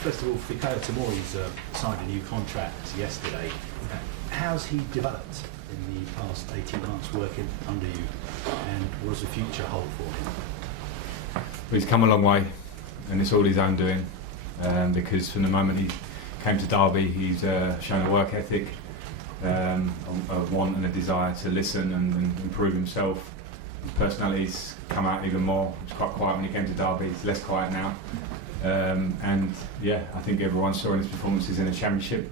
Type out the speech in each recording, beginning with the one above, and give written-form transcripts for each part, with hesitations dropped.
First of all, Fikayo Tomori's signed a new contract yesterday. How's he developed in the past 18 months working under you, and what does the future hold for him? He's come a long way, and it's all his own doing, because from the moment he came to Derby, he's shown a work ethic, a want and a desire to listen and improve himself. His personality's come out even more. He was quite quiet when he came to Derby, he's less quiet now. And yeah, I think everyone saw in his performances in the Championship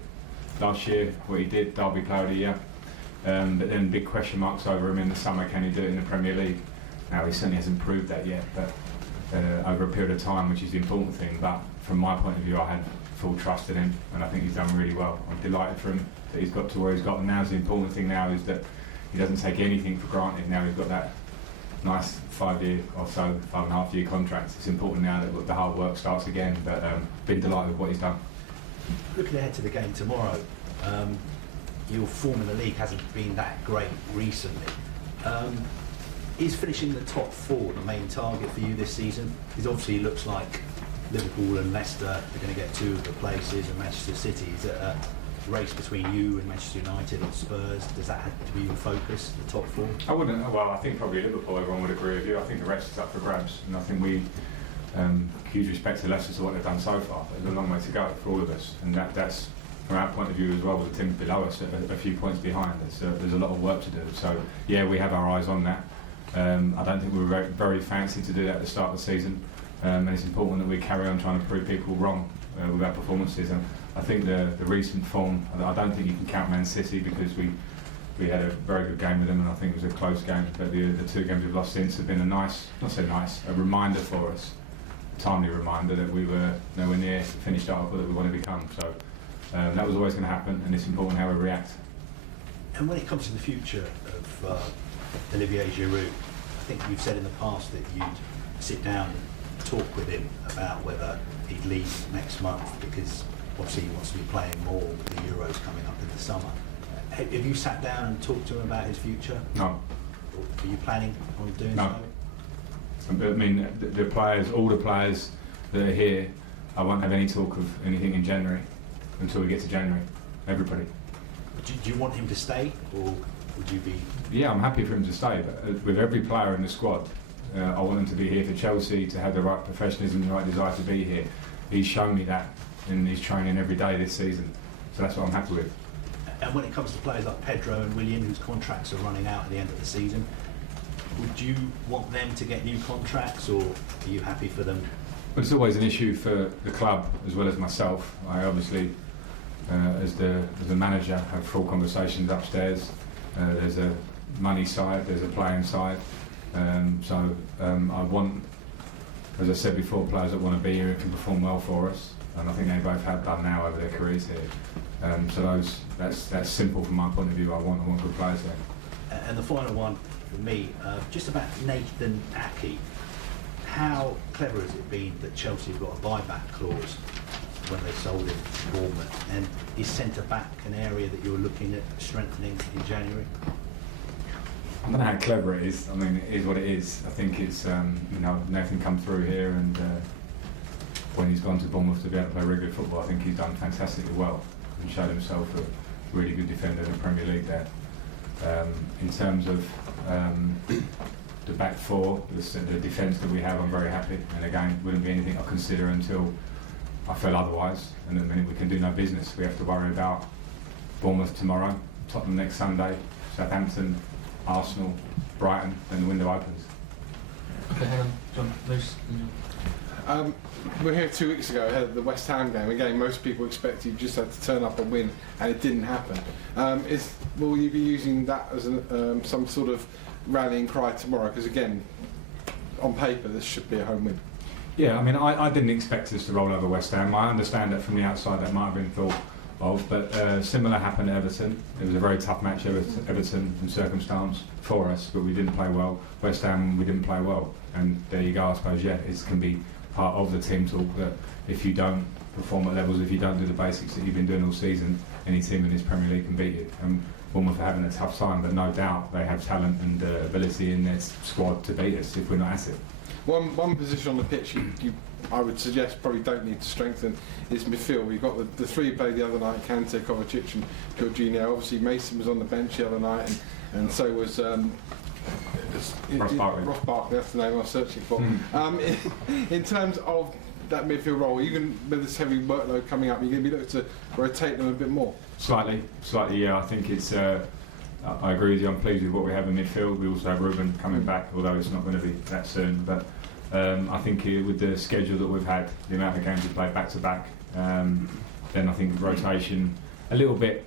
last year what he did, Derby Player of the Year. But then big question marks over him in the summer, can he do it in the Premier League? Now he certainly hasn't proved that yet, but over a period of time, which is the important thing. But from my point of view, I had full trust in him, and I think he's done really well. I'm delighted for him that he's got to where he's got, and now's the important thing now is that he doesn't take anything for granted. Now he's got that nice 5-year or so, 5.5-year contract. It's important now that the hard work starts again, but been delighted with what he's done. Looking ahead to the game tomorrow, your form in the league hasn't been that great recently. Is finishing the top 4 the main target for you this season? Because obviously it looks like Liverpool and Leicester are going to get 2 of the places, and Manchester City is a race between you and Manchester United and Spurs. Does that have to be your focus, the top 4? I wouldn't. Well, I think probably Liverpool, everyone would agree with you. I think the rest is up for grabs, and I think we huge respect to Leicester for what they've done so far. There's a long way to go for all of us, and that's from our point of view as well. With the team below us, a few points behind. There's a lot of work to do. So yeah, we have our eyes on that. I don't think we were very fancy to do that at the start of the season, and it's important that we carry on trying to prove people wrong with our performances. And I think the recent form, I don't think you can count Man City because we had a very good game with them, and I think it was a close game. But the 2 games we've lost since have been a reminder for us, a timely reminder that we were nowhere near the finished article that we want to become. So that was always going to happen, and it's important how we react. And when it comes to the future of Olivier Giroud, I think you've said in the past that you'd sit down and talk with him about whether he'd leave next month, because obviously he wants to be playing more with the Euros coming up in the summer. Have you sat down and talked to him about his future? No. Or are you planning on doing no. so? I mean, the players, all the players that are here, I won't have any talk of anything in January until we get to January. Everybody. Do you want him to stay, or would you be? Yeah, I'm happy for him to stay, but with every player in the squad, I want him to be here for Chelsea, to have the right professionalism, the right desire to be here. He's shown me that in his training every day this season, so that's what I'm happy with. And when it comes to players like Pedro and Willian, whose contracts are running out at the end of the season, would you want them to get new contracts, or are you happy for them? Well, it's always an issue for the club as well as myself. I obviously, as the manager, have full conversations upstairs. There's a money side, there's a playing side. I want, as I said before, players that want to be here and can perform well for us, and I think they both have done now over their careers here. So that's simple from my point of view. I want good players there. And the final one for me, just about Nathan Ake. How clever has it been that Chelsea have got a buyback clause when they sold him to Bournemouth? And is centre back an area that you're looking at strengthening in January? I don't know how clever it is. I mean, it is what it is. I think it's Nathan come through here, and when he's gone to Bournemouth to be able to play regular football, I think he's done fantastically well and showed himself a really good defender in the Premier League there. In terms of the back 4, the defence that we have, I'm very happy, and again, wouldn't be anything I'll consider until I feel otherwise. And the minute we can do no business, we have to worry about Bournemouth tomorrow, Tottenham next Sunday, Southampton, Arsenal, Brighton, then the window opens. Okay, hang on, John, Luce. We were here 2 weeks ago ahead of the West Ham game. Again, most people expect you just had to turn up and win, and it didn't happen. Will you be using that as some sort of rallying cry tomorrow? Because again, on paper, this should be a home win. Yeah, I mean, I didn't expect us to roll over West Ham. I understand that from the outside that might have been thought of, but similar happened at Everton. It was a very tough match, Everton in circumstance for us, but we didn't play well. West Ham, we didn't play well, and there you go. I suppose it can be part of the team talk that if you don't perform at levels, if you don't do the basics that you've been doing all season, any team in this Premier League can beat you. And Bournemouth are having a tough time, but no doubt they have talent and ability in their squad to beat us if we're not at it. One position on the pitch you I would suggest probably don't need to strengthen is midfield. We've got the three who played the other night: Kanté, Kovacic, and Jorginho. Obviously, Mason was on the bench the other night, and so was Ross Barkley. Ross Barkley, that's the name I was searching for. In terms of that midfield role, even with this heavy workload coming up, you're going to be looking to rotate them a bit more. Slightly, yeah. I think it's. I agree with you. I'm pleased with what we have in midfield. We also have Ruben coming back, although it's not going to be that soon. But I think with the schedule that we've had, the amount of games we played back to back, then I think rotation a little bit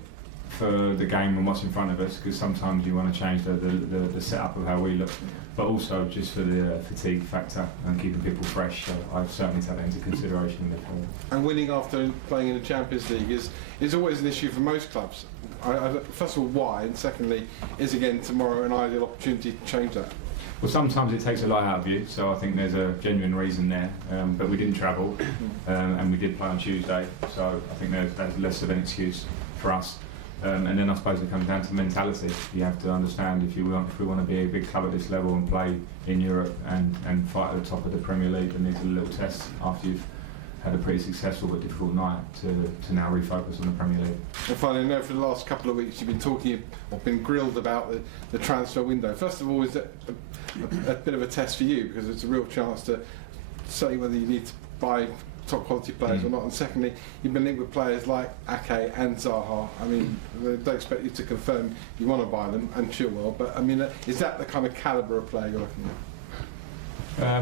for the game and what's in front of us, because sometimes you want to change the setup of how we look, but also just for the fatigue factor and keeping people fresh. So I've certainly taken that into consideration in midfield. And winning after playing in the Champions League is always an issue for most clubs. First of all, why? And secondly, is again tomorrow an ideal opportunity to change that? Well, sometimes it takes a lot out of you, so I think there's a genuine reason there. But we didn't travel, and we did play on Tuesday, so I think there's less of an excuse for us. And then I suppose it comes down to mentality. You have to understand if we want to be a big club at this level and play in Europe and fight at the top of the Premier League, then there's a little test after you've had a pretty successful but difficult night to now refocus on the Premier League. And finally, I know for the last couple of weeks you've been talking or been grilled about the transfer window. First of all, is it a bit of a test for you, because it's a real chance to say whether you need to buy top quality players or not? And secondly, you've been linked with players like Ake and Zaha. I mean, they don't expect you to confirm you want to buy them, and Chilwell, but I mean, is that the kind of calibre of player you're looking at?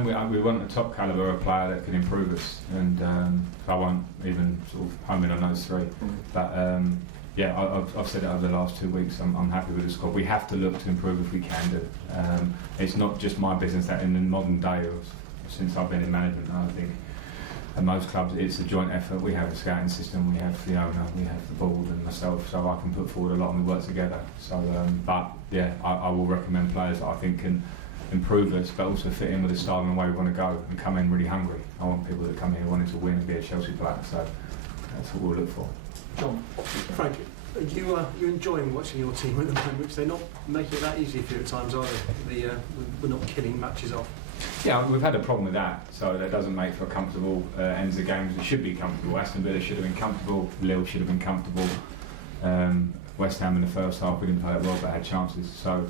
We want a top calibre of player that can improve us, and I won't even sort of home in on those three. But yeah, I've said it over the last 2 weeks. I'm happy with the squad. We have to look to improve if we can do. It's not just my business. That in the modern day, since I've been in management, I think at most clubs it's a joint effort. We have a scouting system, we have the owner, we have the board and myself, so I can put forward a lot and we work together. So, but yeah, I will recommend players that I think can improve us, but also fit in with the style and the way we want to go and come in really hungry. I want people that come here wanting to win and be a Chelsea player, so that's what we'll look for. John. Frank, are you enjoying watching your team at the moment, which they're not making it that easy for you at times, are they? We're not killing matches off. Yeah, we've had a problem with that, so that doesn't make for comfortable ends of games. It should be comfortable. Aston Villa should have been comfortable, Lille should have been comfortable. West Ham in the first half, we didn't play that well, but had chances. So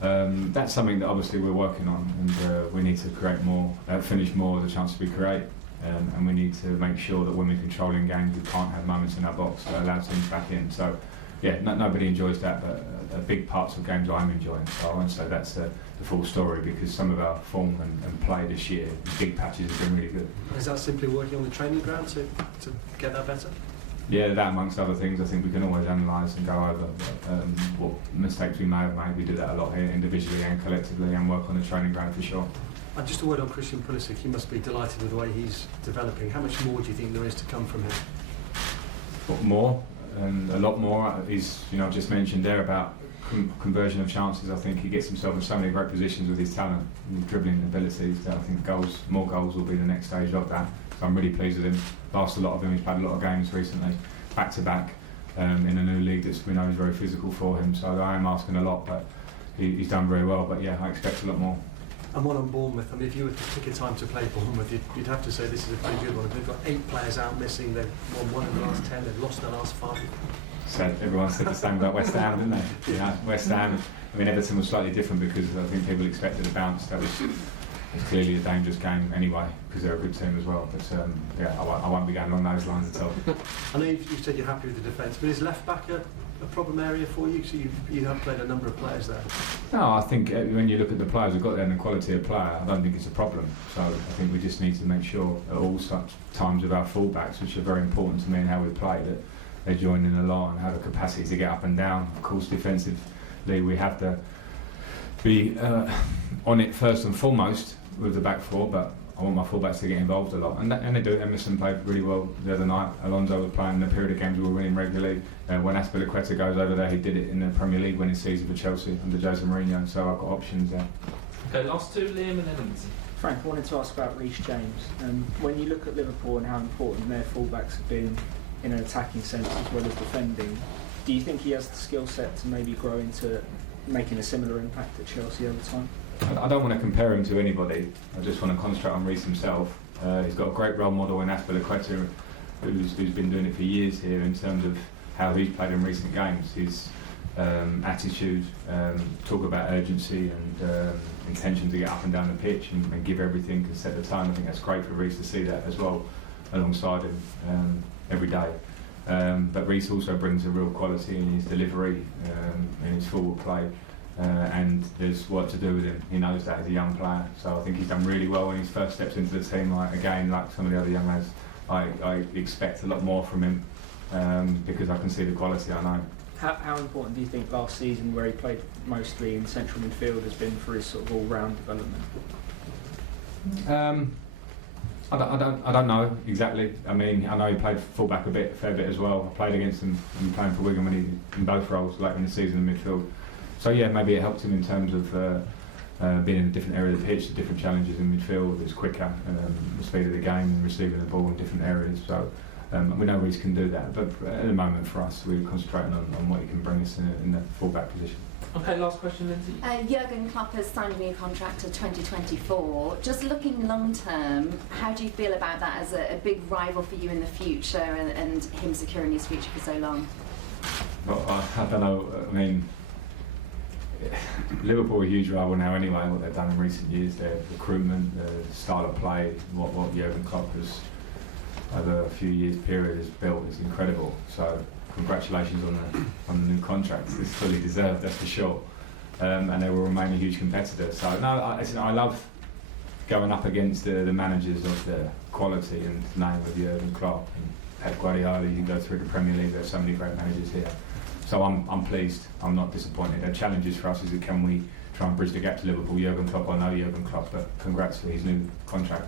that's something that obviously we're working on, and we need to create more, finish more of the chances we create, and we need to make sure that when we're controlling games, we can't have moments in our box that allow teams back in. So yeah, nobody enjoys that, but big parts of games I'm enjoying. So I won't say that's the full story, because some of our form and play this year, big patches have been really good. Is that simply working on the training ground to get that better? Yeah, that amongst other things. I think we can always analyse and go over what mistakes we may have made. We do that a lot here, individually and collectively, and work on the training ground for sure. And just a word on Christian Pulisic. He must be delighted with the way he's developing. How much more do you think there is to come from him? More, and a lot more. He's, I've just mentioned there about conversion of chances. I think he gets himself in so many great positions with his talent and dribbling abilities that I think more goals will be the next stage of that. So I'm really pleased with him. Lost a lot of him. He's played a lot of games recently, back to back, in a new league that we know is very physical for him. So I am asking a lot, but he's done very well. But yeah, I expect a lot more. And one on Bournemouth. I mean, if you were to pick a time to play Bournemouth, you'd have to say this is a pretty good one. They've got 8 players out missing. They've won 1 in the last 10. They've lost their last 5. Everyone said the same about West Ham, didn't they? Yeah, West Ham. I mean, Everton was slightly different because I think people expected a bounce. That was clearly a dangerous game anyway, because they're a good team as well. But yeah, I won't be going along those lines at all. I know you've said you're happy with the defence, but is left back a problem area for you? So you have played a number of players there. No, I think when you look at the players we've got there and the quality of player, I don't think it's a problem. So I think we just need to make sure at all such times of our fullbacks, which are very important to me and how we play, that they join in a lot and have a capacity to get up and down. Of course, defensively we have to be on it first and foremost with the back four, but I want my fullbacks to get involved a lot, and they do. Emerson played really well the other night. Alonso was playing in the period of games we were winning regularly. When Azpilicueta goes over there, he did it in the Premier League winning season for Chelsea under Jose Mourinho, so I've got options there. Okay, last two, Liam and Evans. Frank, I wanted to ask about Reece James. When you look at Liverpool and how important their fullbacks have been in an attacking sense as well as defending, do you think he has the skill set to maybe grow into making a similar impact at Chelsea over time? I don't want to compare him to anybody. I just want to concentrate on Reece himself. He's got a great role model in Azpilicueta, who's been doing it for years here in terms of how he's played in recent games. His attitude, talk about urgency and intention to get up and down the pitch and give everything and set the tone. I think that's great for Reece to see that as well alongside him every day. But Reece also brings a real quality in his delivery, in his forward play, and there's work to do with him. He knows that as a young player, so I think he's done really well when his first steps into the team. Like some of the other young lads, I expect a lot more from him because I can see the quality. I know. How important do you think last season, where he played mostly in central midfield, has been for his sort of all-round development? I don't know exactly. I mean, I know he played fullback a fair bit as well. I played against him and playing for Wigan when he in both roles later in the season in midfield. So yeah, maybe it helped him in terms of being in a different area of the pitch, different challenges in midfield. It's quicker, the speed of the game, and receiving the ball in different areas. So we know Reece can do that. But at the moment for us, we're concentrating on what he can bring us in the fullback position. Okay, last question, Lindsay. Jurgen Klopp has signed a new contract to 2024. Just looking long term, how do you feel about that as a big rival for you in the future and him securing his future for so long? Well, I don't know. I mean, Liverpool are a huge rival now anyway, what they've done in recent years, their recruitment, the style of play, what Jurgen Klopp has, over a few years period, has built is incredible. So congratulations on the new contract. It's fully deserved, that's for sure. And they will remain a huge competitor. So no, I love going up against the managers of the quality and name of Jurgen Klopp and Pep Guardiola. You can go through the Premier League, there's so many great managers here. So I'm pleased, I'm not disappointed. The challenges for us is can we try and bridge the gap to Liverpool. Jurgen Klopp, I know Jurgen Klopp, but congrats for his new contract.